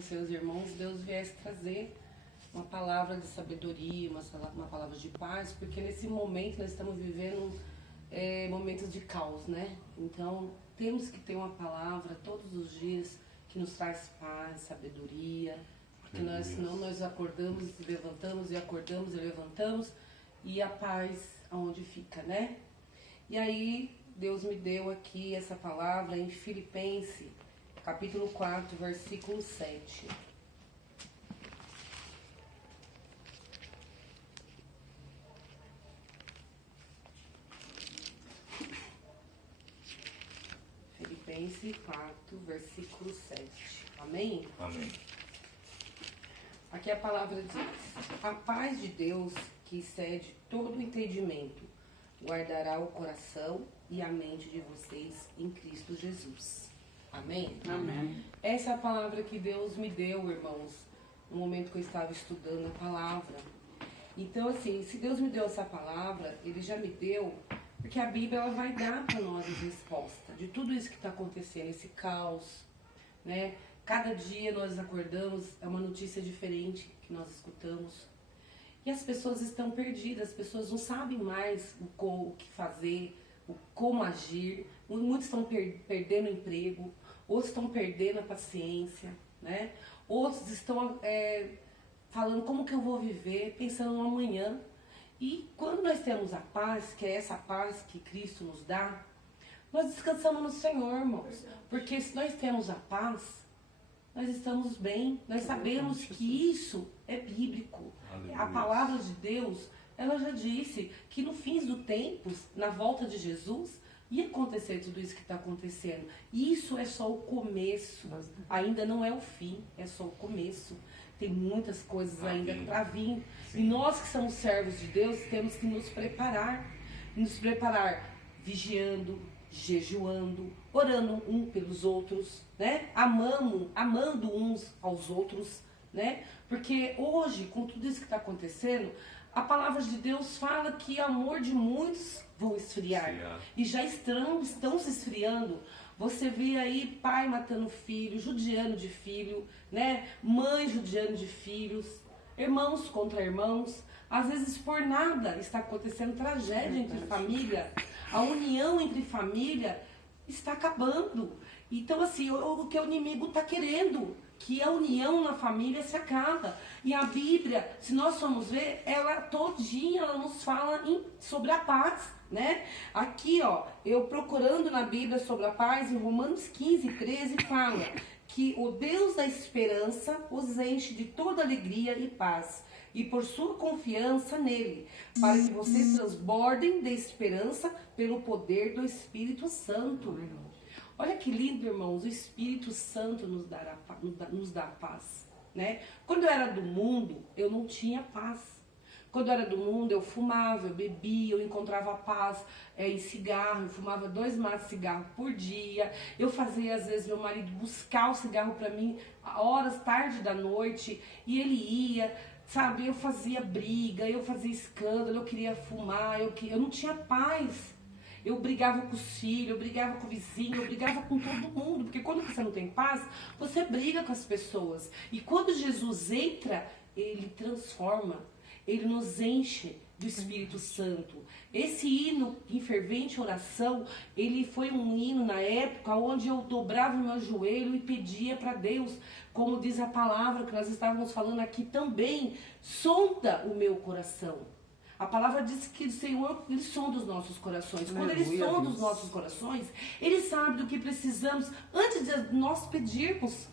e seus irmãos, Deus viesse trazer uma palavra de sabedoria, uma palavra de paz, porque nesse momento nós estamos vivendo momentos de caos, né? Então, temos que ter uma palavra todos os dias que nos traz paz, sabedoria, porque senão nós acordamos e levantamos, e acordamos e levantamos, e a paz aonde fica, né? E aí, Deus me deu aqui essa palavra em Filipenses, capítulo 4, versículo 7. Filipenses 4, versículo 7. Amém? Amém. Aqui a palavra diz: a paz de Deus, que excede todo o entendimento, guardará o coração e a mente de vocês em Cristo Jesus. Amém? Amém. Essa é a palavra que Deus me deu, irmãos, no momento que eu estava estudando a palavra. Então, assim, se Deus me deu essa palavra, Ele já me deu, porque a Bíblia ela vai dar para nós a resposta de tudo isso que está acontecendo, esse caos, né? Cada dia nós acordamos, é uma notícia diferente que nós escutamos. E as pessoas estão perdidas, as pessoas não sabem mais o que fazer, como agir. Muitos estão perdendo o emprego, outros estão perdendo a paciência, né? Outros estão falando como que eu vou viver, pensando no amanhã. E quando nós temos a paz, que é essa paz que Cristo nos dá, nós descansamos no Senhor, irmãos. Porque se nós temos a paz, nós estamos bem, nós sabemos que isso é bíblico. A palavra de Deus, ela já disse que no fim do tempo, na volta de Jesus, ia acontecer tudo isso que está acontecendo. E isso é só o começo, ainda não é o fim, é só o começo. Tem muitas coisas ainda para vir. E nós que somos servos de Deus, temos que nos preparar vigiando, jejuando, orando um pelos outros, né? Amando uns aos outros, né? Porque hoje, com tudo isso que está acontecendo, a palavra de Deus fala que o amor de muitos vão esfriar. E já estão se esfriando. Você vê aí pai matando filho, judiando de filho, né? Mãe judiando de filhos, irmãos contra irmãos. Às vezes por nada está acontecendo tragédia entre família. A união entre família está acabando. Então, assim, o que o inimigo está querendo, que a união na família se acaba. E a Bíblia, se nós formos ver, ela todinha ela nos fala sobre a paz, né? Aqui, ó, eu procurando na Bíblia sobre a paz, em Romanos 15, 13, fala que o Deus da esperança os enche de toda alegria e paz, e por sua confiança nele, para que vocês transbordem de esperança pelo poder do Espírito Santo. Olha que lindo, irmãos, o Espírito Santo nos dá paz, né? Quando eu era do mundo, eu não tinha paz. Quando eu era do mundo, eu fumava, eu bebia, eu encontrava paz em cigarro, eu fumava 2 maços de cigarro por dia. Eu fazia, às vezes, meu marido buscar o cigarro para mim, horas, tarde da noite, e ele ia, sabe? Eu fazia briga, eu fazia escândalo, eu queria fumar, eu não tinha paz. Eu brigava com os filhos, eu brigava com o vizinho, eu brigava com todo mundo. Porque quando você não tem paz, você briga com as pessoas. E quando Jesus entra, ele transforma, ele nos enche do Espírito Santo. Esse hino em fervente oração, ele foi um hino na época onde eu dobrava o meu joelho e pedia para Deus, como diz a palavra que nós estávamos falando aqui também, sonda o meu coração. A palavra diz que o Senhor, Ele sonda os nossos corações. Quando Ele sonda os nossos corações, Ele sabe do que precisamos antes de nós pedirmos.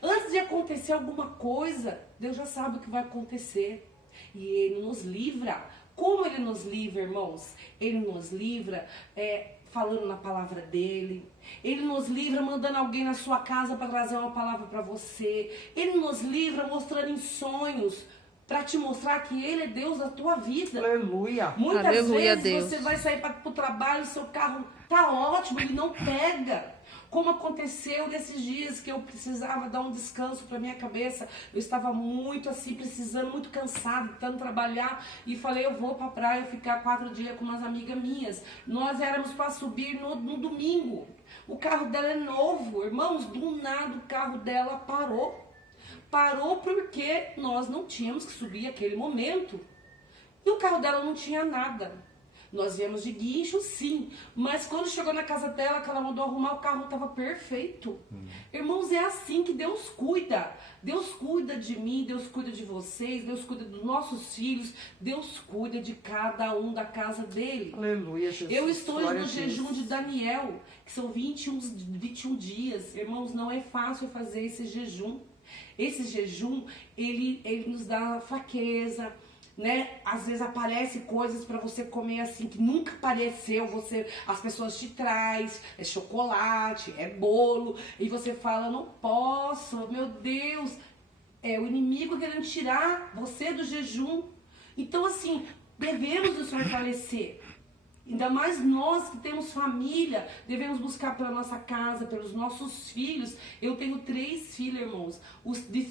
Antes de acontecer alguma coisa, Deus já sabe o que vai acontecer. E Ele nos livra. Como Ele nos livra, irmãos? Ele nos livra falando na palavra dEle. Ele nos livra mandando alguém na sua casa para trazer uma palavra para você. Ele nos livra mostrando em sonhos, para te mostrar que Ele é Deus da tua vida. Aleluia. Muitas Aleluia, vezes Deus. você vai sair para o trabalho, seu carro tá ótimo, ele não pega. Como aconteceu nesses dias que eu precisava dar um descanso para minha cabeça. Eu estava muito assim, precisando, muito cansado, tentando trabalhar. E falei, eu vou para a praia ficar 4 dias com umas amigas minhas. Nós éramos para subir no domingo. O carro dela é novo, irmãos. Do nada o carro dela parou. Parou porque nós não tínhamos que subir aquele momento. E o carro dela não tinha nada. Nós viemos de guincho, sim. Mas quando chegou na casa dela, que ela mandou arrumar, o carro estava perfeito. Irmãos, é assim que Deus cuida. Deus cuida de mim, Deus cuida de vocês, Deus cuida dos nossos filhos, Deus cuida de cada um da casa dele. Aleluia, Jesus. Eu estou no jejum de Daniel, que são 21 dias. Irmãos, não é fácil fazer esse jejum. Esse jejum, ele nos dá fraqueza, né? Às vezes aparecem coisas para você comer assim que nunca apareceu, as pessoas te traz, é chocolate, é bolo, e você fala, não posso, meu Deus, é o inimigo querendo tirar você do jejum. Então assim, devemos nos fortalecer. Ainda mais nós que temos família, devemos buscar pela nossa casa, pelos nossos filhos. Eu tenho 3 filhos, irmãos.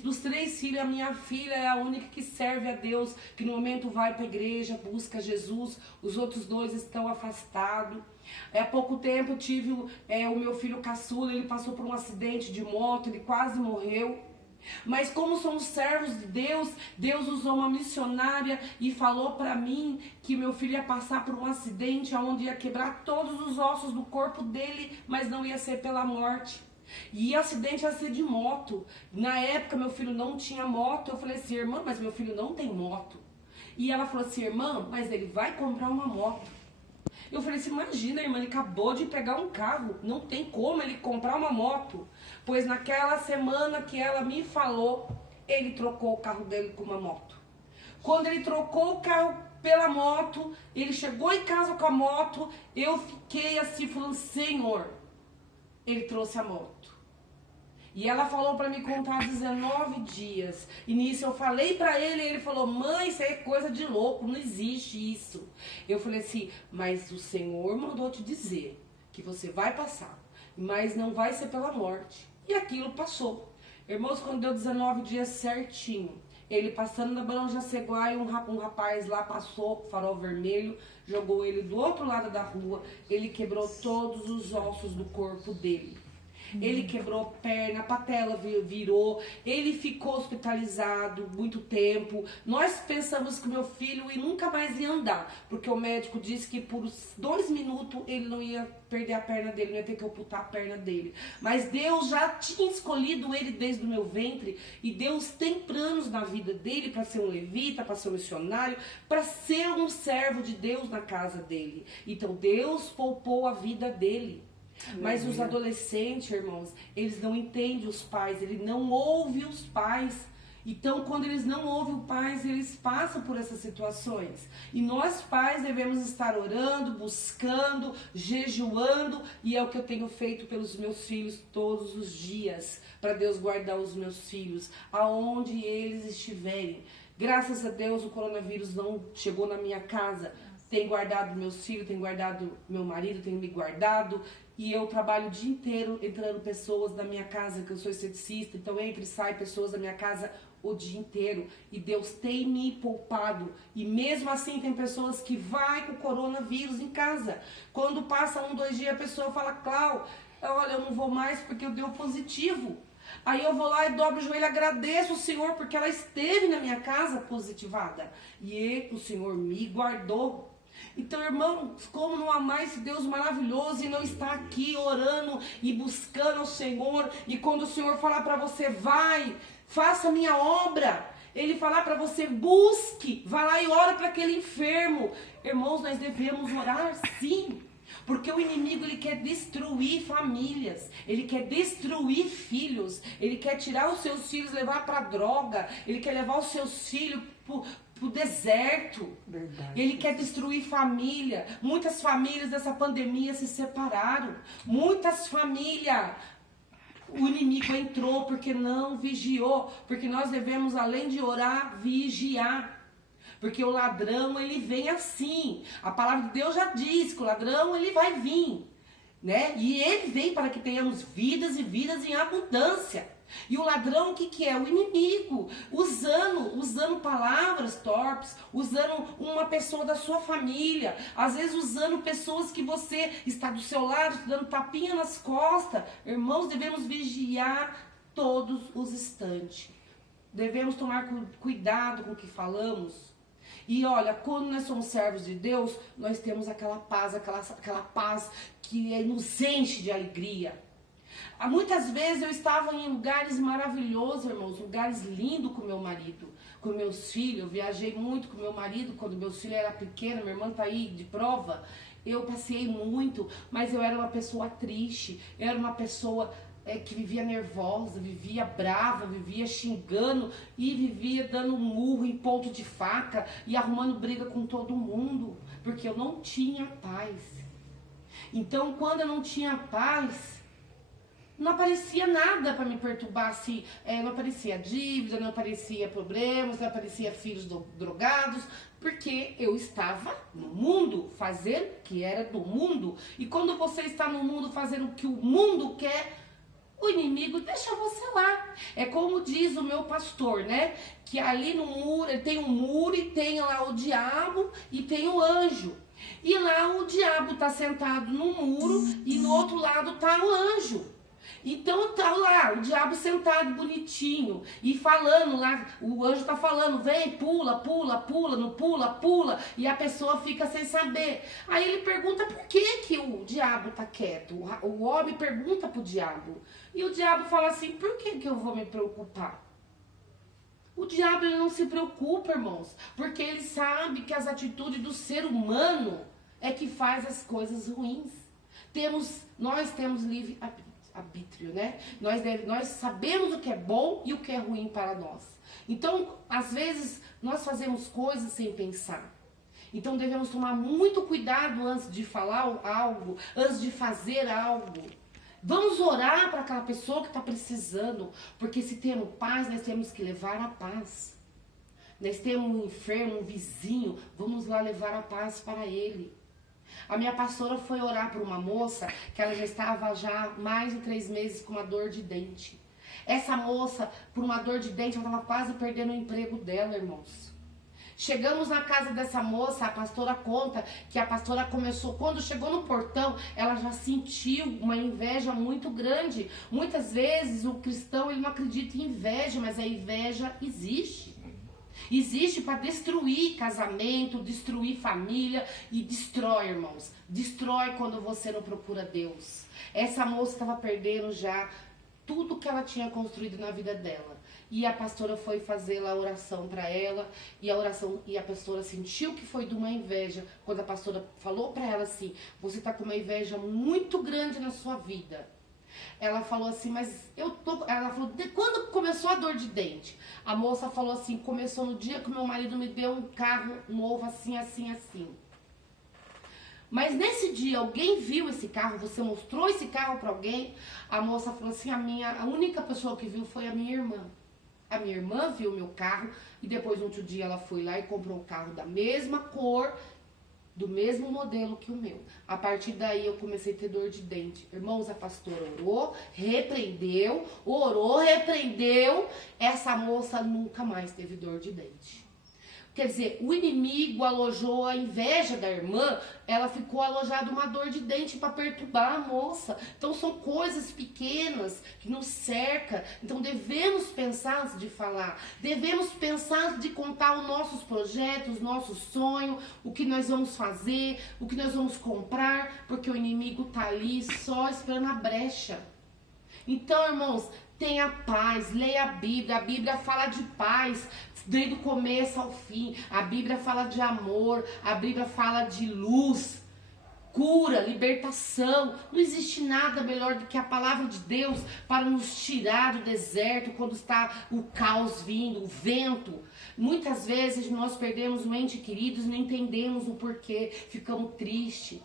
Dos 3 filhos, a minha filha é a única que serve a Deus, que no momento vai para a igreja, busca Jesus. Os outros 2 estão afastados. Há pouco tempo eu tive o meu filho caçula, ele passou por um acidente de moto, ele quase morreu. Mas como somos servos de Deus, Deus usou uma missionária e falou para mim que meu filho ia passar por um acidente onde ia quebrar todos os ossos do corpo dele, mas não ia ser pela morte. E o acidente ia ser de moto. Na época meu filho não tinha moto. Eu falei assim, irmã, mas meu filho não tem moto. E ela falou assim, irmã, mas ele vai comprar uma moto. Eu falei assim, imagina, irmã, ele acabou de pegar um carro, não tem como ele comprar uma moto. Pois naquela semana que ela me falou, ele trocou o carro dele com uma moto. Quando ele trocou o carro pela moto, ele chegou em casa com a moto, eu fiquei assim falando, Senhor, ele trouxe a moto. E ela falou para me contar 19 dias. E nisso eu falei para ele, e ele falou, mãe, isso é coisa de louco, não existe isso. Eu falei assim, mas o Senhor mandou te dizer que você vai passar, mas não vai ser pela morte. E aquilo passou. Irmãos, quando deu 19 dias certinho, ele passando na Barão Jaceguai, um rapaz lá passou, farol vermelho, jogou ele do outro lado da rua, ele quebrou todos os ossos do corpo dele. Ele quebrou perna, a patela virou, ele ficou hospitalizado muito tempo. Nós pensamos que meu filho nunca mais ia andar, porque o médico disse que por 2 minutos ele não ia perder a perna dele, não ia ter que amputar a perna dele. Mas Deus já tinha escolhido ele desde o meu ventre, e Deus tem planos na vida dele para ser um levita, para ser um missionário, para ser um servo de Deus na casa dele. Então Deus poupou a vida dele. Mas os adolescentes, irmãos, eles não entendem os pais, eles não ouvem os pais. Então, quando eles não ouvem os pais, eles passam por essas situações. E nós, pais, devemos estar orando, buscando, jejuando. E é o que eu tenho feito pelos meus filhos todos os dias, para Deus guardar os meus filhos, aonde eles estiverem. Graças a Deus, o coronavírus não chegou na minha casa. Tem guardado meus filhos, tem guardado meu marido, tem me guardado. E eu trabalho o dia inteiro entrando pessoas da minha casa, que eu sou esteticista, então entra e sai pessoas da minha casa o dia inteiro. E Deus tem me poupado. E mesmo assim tem pessoas que vai com o coronavírus em casa. Quando passa 1, 2 dias, a pessoa fala, Clau, olha, eu não vou mais porque eu deu positivo. Aí eu vou lá e dobro o joelho, agradeço o Senhor porque ela esteve na minha casa positivada. E o Senhor me guardou. Então, irmãos, como não amar esse Deus maravilhoso e não estar aqui orando e buscando o Senhor, e quando o Senhor falar para você, vai, faça a minha obra, Ele falar para você, busque, vá lá e ora para aquele enfermo. Irmãos, nós devemos orar sim, porque o inimigo ele quer destruir famílias, ele quer destruir filhos, ele quer tirar os seus filhos, levar para droga, ele quer levar os seus filhos pro deserto. Verdade. Ele quer destruir família. Muitas famílias dessa pandemia se separaram. Muitas famílias, o inimigo entrou porque não vigiou. Porque nós devemos, além de orar, vigiar. Porque o ladrão, ele vem assim. A palavra de Deus já diz que o ladrão, ele vai vir, né? E ele vem para que tenhamos vidas e vidas em abundância. E o ladrão, o que é? O inimigo, usando palavras torpes, usando uma pessoa da sua família, às vezes usando pessoas que você está do seu lado, dando tapinha nas costas. Irmãos, devemos vigiar todos os instantes, devemos tomar cuidado com o que falamos. E olha, quando nós somos servos de Deus, nós temos aquela paz que nos enche de alegria. Muitas vezes eu estava em lugares maravilhosos, irmãos, lugares lindos com meu marido, com meus filhos. Eu viajei muito com meu marido quando meus filhos eram pequenos, minha irmã está aí de prova. Eu passeei muito, mas eu era uma pessoa triste, eu era uma pessoa que vivia nervosa, vivia brava, vivia xingando e vivia dando murro em ponto de faca e arrumando briga com todo mundo, porque eu não tinha paz. Então, quando eu não tinha paz, não aparecia nada para me perturbar, assim, não aparecia dívida, não aparecia problemas, não aparecia filhos drogados, porque eu estava no mundo fazendo o que era do mundo. E quando você está no mundo fazendo o que o mundo quer, o inimigo deixa você lá. É como diz o meu pastor, né? Que ali no muro, ele tem um muro e tem lá o diabo e tem o anjo. E lá o diabo está sentado no muro e no outro lado está o anjo. Então tá lá, o diabo sentado bonitinho e falando lá, o anjo tá falando, vem, pula, pula, pula, não pula, pula, e a pessoa fica sem saber. Aí ele pergunta por que o diabo tá quieto, o homem pergunta pro diabo, e o diabo fala assim, por que eu vou me preocupar? O diabo ele não se preocupa, irmãos, porque ele sabe que as atitudes do ser humano é que faz as coisas ruins. Nós temos livre arbítrio, né? Nós sabemos o que é bom e o que é ruim para nós. Então, às vezes, nós fazemos coisas sem pensar. Então, devemos tomar muito cuidado antes de falar algo, antes de fazer algo. Vamos orar para aquela pessoa que está precisando, porque se temos paz, nós temos que levar a paz. Nós temos um enfermo, um vizinho, vamos lá levar a paz para ele. A minha pastora foi orar por uma moça que ela já estava mais de 3 meses com uma dor de dente. Essa moça, por uma dor de dente, ela estava quase perdendo o emprego dela, irmãos. Chegamos na casa dessa moça, a pastora conta que a pastora começou, quando chegou no portão, ela já sentiu uma inveja muito grande. Muitas vezes o cristão ele não acredita em inveja, mas a inveja existe. Existe para destruir casamento, destruir família e destrói, irmãos. Destrói quando você não procura Deus. Essa moça estava perdendo já tudo que ela tinha construído na vida dela. E a pastora foi fazer lá a oração para ela, e a pastora sentiu que foi de uma inveja. Quando a pastora falou para ela assim, você está com uma inveja muito grande na sua vida. Ela falou assim, mas ela falou, quando começou a dor de dente? A moça falou assim, começou no dia que meu marido me deu um carro novo, assim, assim, assim. Mas nesse dia, alguém viu esse carro, você mostrou esse carro para alguém? A moça falou assim, a única pessoa que viu foi a minha irmã. A minha irmã viu o meu carro e depois, no outro dia, ela foi lá e comprou um carro da mesma cor, do mesmo modelo que o meu. A partir daí eu comecei a ter dor de dente. Irmãos, a pastora orou, repreendeu, essa moça nunca mais teve dor de dente. Quer dizer, o inimigo alojou a inveja da irmã, ela ficou alojada uma dor de dente para perturbar a moça. Então são coisas pequenas que nos cercam. Então devemos pensar antes de falar, devemos pensar antes de contar os nossos projetos, os nossos sonhos, o que nós vamos fazer, o que nós vamos comprar, porque o inimigo está ali só esperando a brecha. Então, irmãos, tenha paz, leia a Bíblia fala de paz, desde o começo ao fim, a Bíblia fala de amor, a Bíblia fala de luz, cura, libertação. Não existe nada melhor do que a palavra de Deus para nos tirar do deserto quando está o caos vindo, o vento. Muitas vezes nós perdemos um ente querido e não entendemos o porquê, ficamos tristes,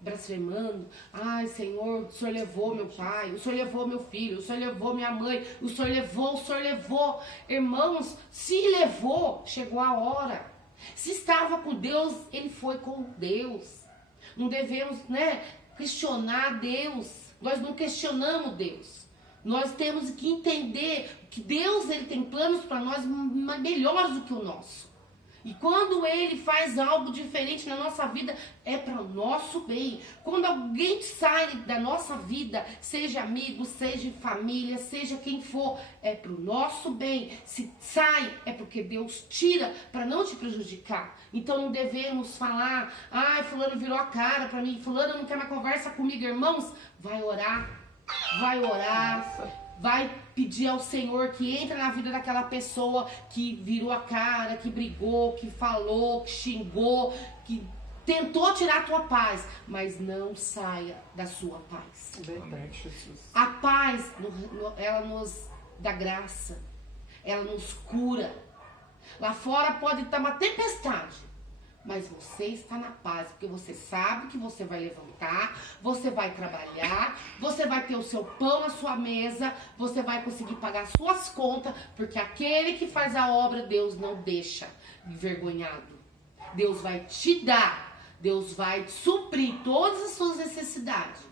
blasfemando. Ai, Senhor, o Senhor levou meu pai, o Senhor levou meu filho, o Senhor levou minha mãe, o Senhor levou. Irmãos, se levou, chegou a hora. Se estava com Deus, ele foi com Deus. Não devemos, questionar Deus. Nós não questionamos Deus. Nós temos que entender que Deus ele tem planos para nós melhores do que o nosso. E quando Ele faz algo diferente na nossa vida, é para o nosso bem. Quando alguém sai da nossa vida, seja amigo, seja família, seja quem for, é para o nosso bem. Se sai, é porque Deus tira para não te prejudicar. Então não devemos falar, ai, fulano virou a cara para mim, fulano não quer mais conversa comigo. Irmãos, vai orar, vai pedir ao Senhor que entre na vida daquela pessoa que virou a cara, que brigou, que falou, que xingou, que tentou tirar a tua paz, mas não saia da sua paz. Verdade, Jesus. A paz, ela nos dá graça, ela nos cura. Lá fora pode estar uma tempestade, mas você está na paz, porque você sabe que você vai levantar, você vai trabalhar, você vai ter o seu pão na sua mesa, você vai conseguir pagar suas contas, porque aquele que faz a obra, Deus não deixa envergonhado. Deus vai te dar, Deus vai suprir todas as suas necessidades.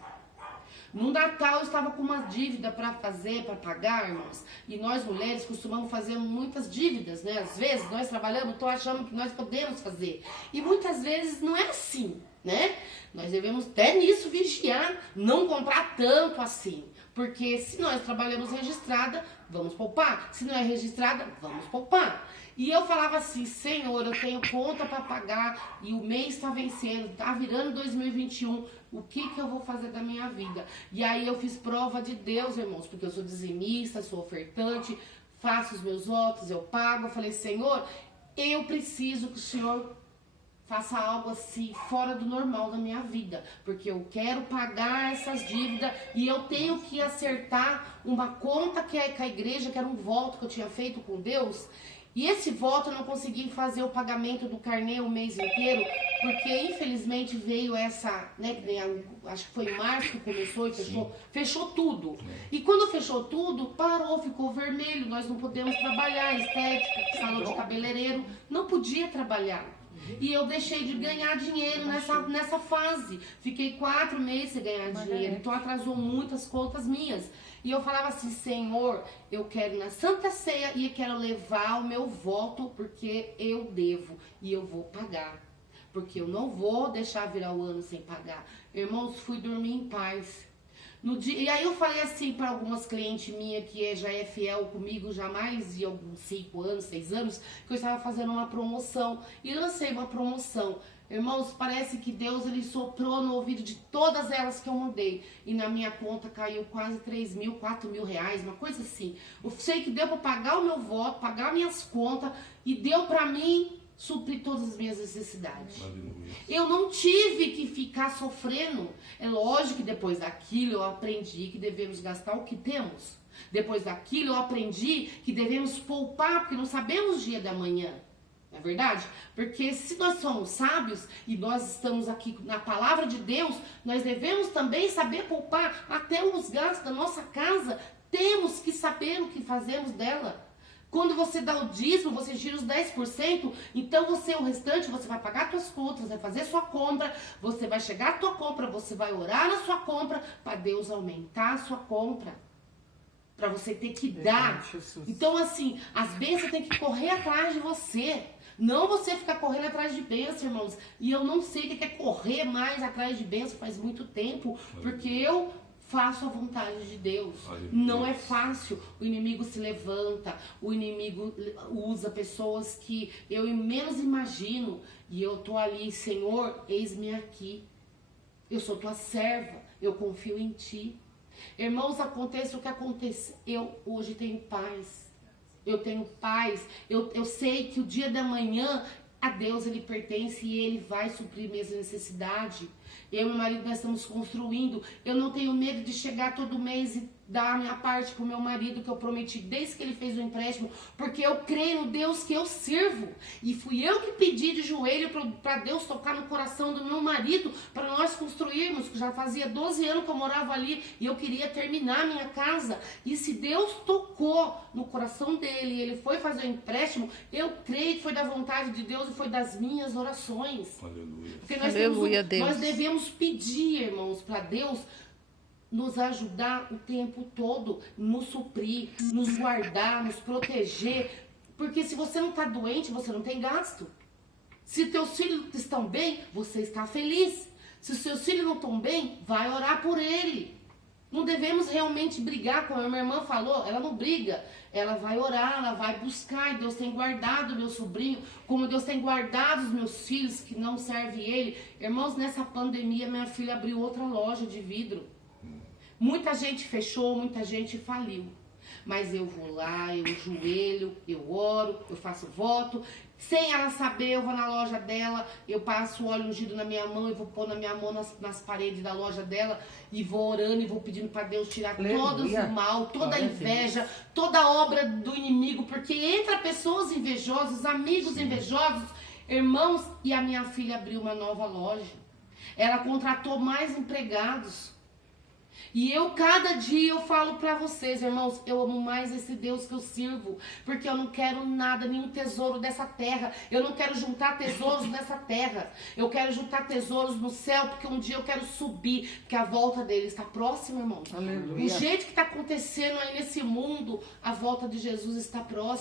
No Natal eu estava com uma dívida para fazer, para pagar, irmãos. E nós mulheres costumamos fazer muitas dívidas, né? Às vezes nós trabalhamos, então achamos que nós podemos fazer. E muitas vezes não é assim, né? Nós devemos até nisso vigiar, não comprar tanto assim. Porque se nós trabalhamos registrada, vamos poupar. Se não é registrada, vamos poupar. E eu falava assim, Senhor, eu tenho conta para pagar e o mês está vencendo, está virando 2021, o que eu vou fazer da minha vida? E aí eu fiz prova de Deus, irmãos, porque eu sou dizimista, sou ofertante, faço os meus votos, eu pago. Eu falei, Senhor, eu preciso que o Senhor faça algo assim, fora do normal da minha vida, porque eu quero pagar essas dívidas e eu tenho que acertar uma conta que é com a igreja, que era um voto que eu tinha feito com Deus. E esse voto eu não consegui fazer o pagamento do carnê o mês inteiro, porque infelizmente veio essa, né, acho que foi em março que começou e fechou tudo. E quando fechou tudo, parou, ficou vermelho, nós não podemos trabalhar, estética, salão de cabeleireiro, não podia trabalhar. E eu deixei de ganhar dinheiro nessa fase. Fiquei 4 meses sem ganhar dinheiro, então atrasou muitas contas minhas. E eu falava assim, Senhor, eu quero ir na Santa Ceia e eu quero levar o meu voto porque eu devo e eu vou pagar. Porque eu não vou deixar virar o ano sem pagar. Irmãos, fui dormir em paz. No dia, e aí eu falei assim para algumas clientes minhas que já é fiel comigo já mais de alguns 5 anos, 6 anos, que eu estava fazendo uma promoção. E lancei uma promoção. Irmãos, parece que Deus ele soprou no ouvido de todas elas que eu mandei. E na minha conta caiu quase 3 mil, 4 mil reais, uma coisa assim. Eu sei que deu para pagar o meu voto, pagar minhas contas e deu para mim suprir todas as minhas necessidades. Aleluia. Eu não tive que ficar sofrendo. É lógico que depois daquilo eu aprendi que devemos gastar o que temos. Depois daquilo eu aprendi que devemos poupar, porque não sabemos o dia da manhã. Não é verdade? Porque se nós somos sábios e nós estamos aqui na palavra de Deus, nós devemos também saber poupar até os gastos da nossa casa. Temos que saber o que fazemos dela. Quando você dá o dízimo, você tira os 10%, então o restante, você vai pagar suas contas, vai fazer sua compra, você vai chegar à tua compra, você vai orar na sua compra, para Deus aumentar a sua compra. Para você ter que dar. Então, assim, as bênçãos têm que correr atrás de você. Não você ficar correndo atrás de bênção, irmãos. E eu não sei o que é correr mais atrás de bênção faz muito tempo, porque eu faço a vontade de Deus. Não é fácil. O inimigo se levanta, o inimigo usa pessoas que eu menos imagino. E eu tô ali, Senhor, eis-me aqui. Eu sou tua serva, eu confio em ti. Irmãos, aconteça o que aconteça, eu hoje tenho paz. Eu tenho paz. Eu sei que o dia da manhã a Deus ele pertence e ele vai suprir minhas necessidades. Eu e meu marido nós estamos construindo. Eu não tenho medo de chegar todo mês e dar a minha parte pro meu marido que eu prometi desde que ele fez o empréstimo, porque eu creio no Deus que eu sirvo. E fui eu que pedi de joelho para Deus tocar no coração do meu marido para nós construirmos, que já fazia 12 anos que eu morava ali e eu queria terminar a minha casa. E se Deus tocou no coração dele e ele foi fazer o empréstimo, eu creio que foi da vontade de Deus e foi das minhas orações. Aleluia. Porque nós devemos pedir, irmãos, para Deus nos ajudar o tempo todo, nos suprir, nos guardar, nos proteger. Porque se você não está doente, você não tem gasto. Se teus filhos estão bem, você está feliz. Se os seus filhos não estão bem, vai orar por ele. Não devemos realmente brigar, como a minha irmã falou, ela não briga. Ela vai orar, ela vai buscar, e Deus tem guardado o meu sobrinho, como Deus tem guardado os meus filhos que não servem ele. Irmãos, nessa pandemia, minha filha abriu outra loja de vidro. Muita gente fechou, muita gente faliu. Mas eu vou lá, eu joelho, eu oro, eu faço voto. Sem ela saber, eu vou na loja dela, eu passo óleo ungido na minha mão, eu vou pôr na minha mão nas paredes da loja dela e vou orando e vou pedindo para Deus tirar todo o mal, toda a inveja, toda a obra do inimigo, porque entra pessoas invejosas, amigos invejosos, irmãos, e a minha filha abriu uma nova loja. Ela contratou mais empregados. E eu, cada dia, eu falo pra vocês, irmãos, eu amo mais esse Deus que eu sirvo, porque eu não quero nada, nenhum tesouro dessa terra. Eu não quero juntar tesouros nessa terra. Eu quero juntar tesouros no céu, porque um dia eu quero subir, porque a volta dele está próxima, irmãos. Aleluia. O jeito que está acontecendo aí nesse mundo, a volta de Jesus está próxima.